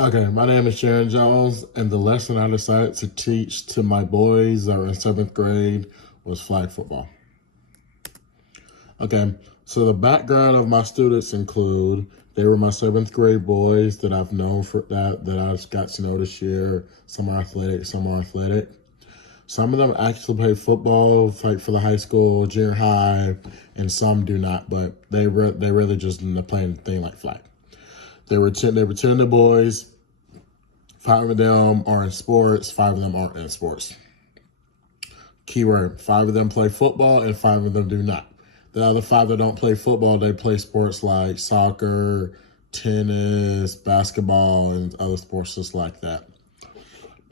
Okay, my name is Sharon Jones, and the lesson I decided to teach to my boys that were in seventh grade was flag football. Okay, so the background of my students include they were my seventh grade boys that I've known for that I just got to know this year. Some are athletic, some are athletic. Some of them actually play football, fight for the high school, junior high, and some do not. But they really just play anything like flag. They were 10 of the boys. 5 of them are in sports, 5 of them aren't in sports. Keyword, 5 of them play football and 5 of them do not. The other 5 that don't play football, they play sports like soccer, tennis, basketball, and other sports just like that.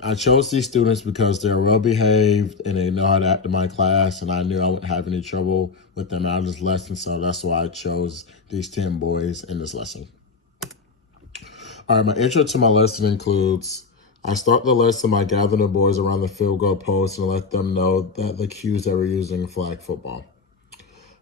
I chose these students because they're well behaved and they know how to act in my class, and I knew I wouldn't have any trouble with them out of this lesson, so that's why I chose these 10 boys in this lesson. All right, my intro to my lesson includes I start the lesson by gathering the boys around the field goal post and let them know that the cues that we're using in flag football.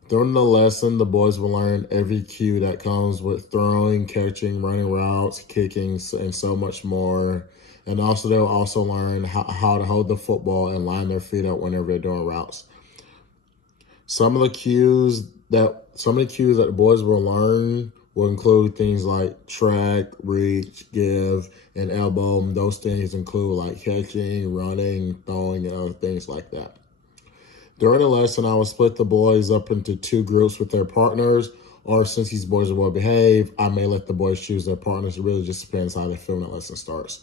During the lesson, the boys will learn every cue that comes with throwing, catching, running routes, kicking, and so much more. And also, they'll also learn how to hold the football and line their feet up whenever they're doing routes. Some of the cues that the boys will learn will include things like track, reach, give, and elbow. Those things include like catching, running, throwing, and other things like that. During the lesson, I will split the boys up into 2 groups with their partners, or since these boys are well behaved, I may let the boys choose their partners. It really just depends how they feel when the lesson starts.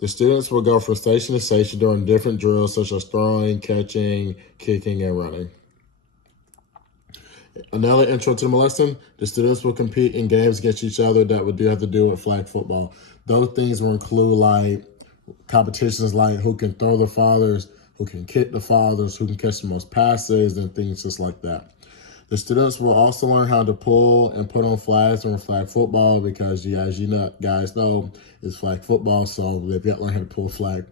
The students will go from station to station during different drills such as throwing, catching, kicking, and running. Another intro to the lesson, the students will compete in games against each other that would have to do with flag football. Those things will include like competitions like who can throw the farthest, who can kick the farthest, who can catch the most passes, and things just like that. The students will also learn how to pull and put on flags during flag football because, as you know, guys know, it's flag football, so they've got to learn how to pull a flag.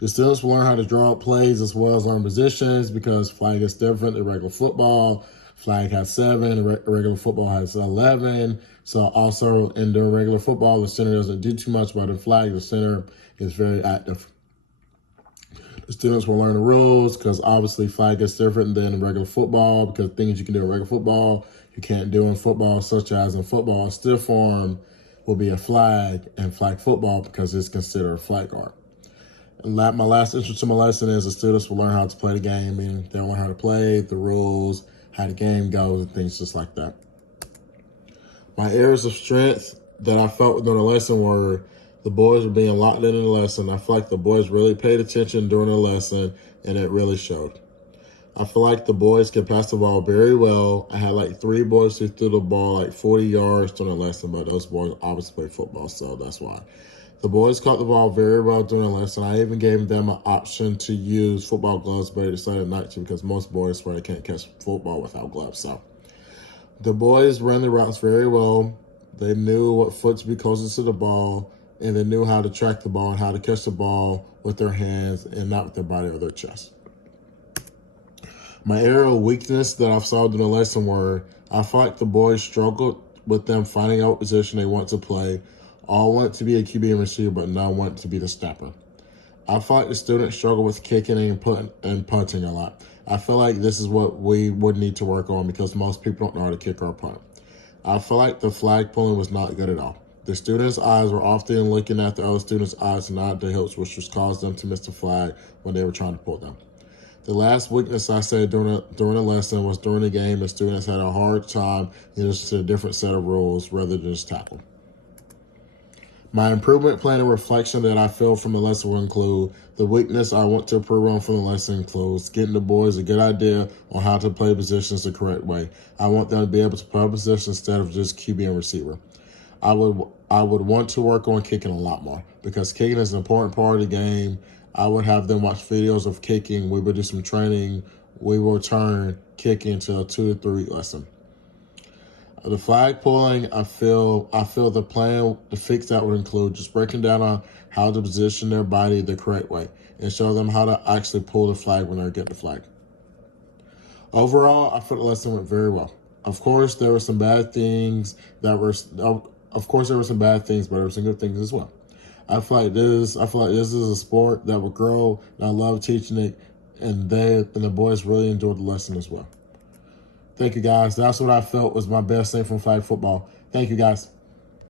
The students will learn how to draw up plays as well as learn positions because flag is different than regular football. Flag has 7, regular football has 11. So also in the regular football, the center doesn't do too much, but the flag, the center is very active. The students will learn the rules because obviously flag is different than regular football because things you can do in regular football, you can't do in football, such as in football, stiff arm will be a flag and flag football because it's considered a flag guard. And my last intro to my lesson is the students will learn how to play the game, meaning they'll learn how to play, the rules, how the game goes, and things just like that. My areas of strength that I felt during the lesson were the boys were being locked in the lesson. I feel like the boys really paid attention during the lesson, and it really showed. I feel like the boys could pass the ball very well. I had like 3 boys who threw the ball like 40 yards during the lesson, but those boys obviously play football, so that's why. The boys caught the ball very well during the lesson. I even gave them an option to use football gloves, but they decided not to because most boys swear they can't catch football without gloves. So the boys ran the routes very well. They knew what foot to be closest to the ball, and they knew how to track the ball and how to catch the ball with their hands and not with their body or their chest. My area of weakness that I've saw during the lesson were I felt like the boys struggled with them finding out what position they want to play. All want to be a QB and receiver, but none want to be the snapper. I feel like the students struggle with kicking and punting a lot. I feel like this is what we would need to work on because most people don't know how to kick or punt. I feel like the flag pulling was not good at all. The students' eyes were often looking at the other students' eyes and not their hips, which was caused them to miss the flag when they were trying to pull them. The last weakness I said during the lesson was during the game, the students had a hard time using a different set of rules rather than just tackle. My improvement plan and reflection that I feel from the lesson will include the weakness I want to improve on from the lesson includes getting the boys a good idea on how to play positions the correct way. I want them to be able to play positions instead of just QB and receiver. I would want to work on kicking a lot more because kicking is an important part of the game. I would have them watch videos of kicking. We would do some training. We will turn kicking to a 2 to 3 lesson. The flag pulling, I feel the plan to fix that would include just breaking down on how to position their body the correct way and show them how to actually pull the flag when they get the flag. Overall, I feel the lesson went very well. Of course, there were some bad things but there were some good things as well. I feel like this is a sport that will grow, and I love teaching it, and the boys really enjoyed the lesson as well. Thank you guys. That's what I felt was my best thing from flag football. Thank you guys.